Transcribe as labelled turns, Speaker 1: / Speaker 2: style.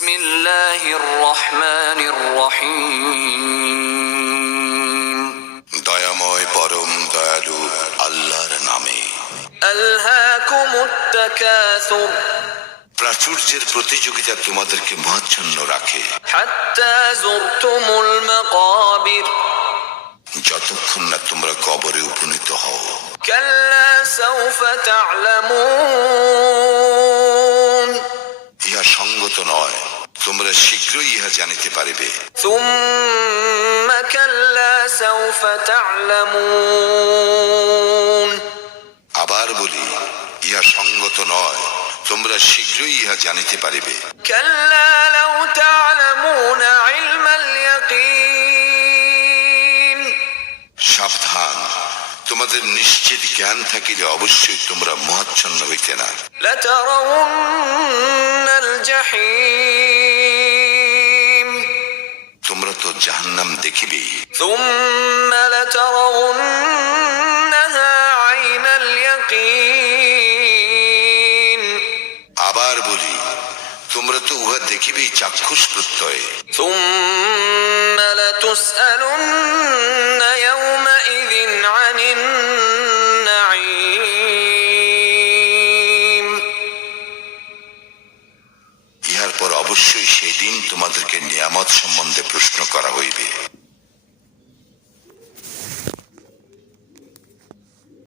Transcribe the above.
Speaker 1: بسم الله الرحمن الرحيم
Speaker 2: দয়াময় পরম দয়ালু আল্লাহর নামে
Speaker 1: ألهاكم التكاثر
Speaker 2: প্রাচুর্যের প্রতিযোগিতা তোমাদেরকে মহাচ্ছন্ন রাখে
Speaker 1: حتى زرتم المقابر
Speaker 2: যতক্ষণ না তোমরা কবরে উপনীত হও
Speaker 1: كلا سوف تعلمون
Speaker 2: অবগত নয়। তোমরা শীঘ্রই ইহা জানিতে পারিবে। আবার বলি ইহা সঙ্গত নয়। তোমরা শীঘ্রই ইহা জানিতে পারিবে। সাবধান। তোমাদের নিশ্চিত জ্ঞান থাকিলে অবশ্যই তোমরা মহাচ্ছন্ন হইতে না।
Speaker 1: الجحيم
Speaker 2: তোমরা তো জাহান্নাম দেখিবেই
Speaker 1: ثم لترونها عين اليقين
Speaker 2: আবার বলি তোমরা তো উহা দেখিবেই চাক্ষুষ প্রত্যয়ে
Speaker 1: ثم لتسألن
Speaker 2: অবশ্যই সেই দিন তোমাদেরকে নিয়ামত সম্বন্ধে প্রশ্ন করা হইবে।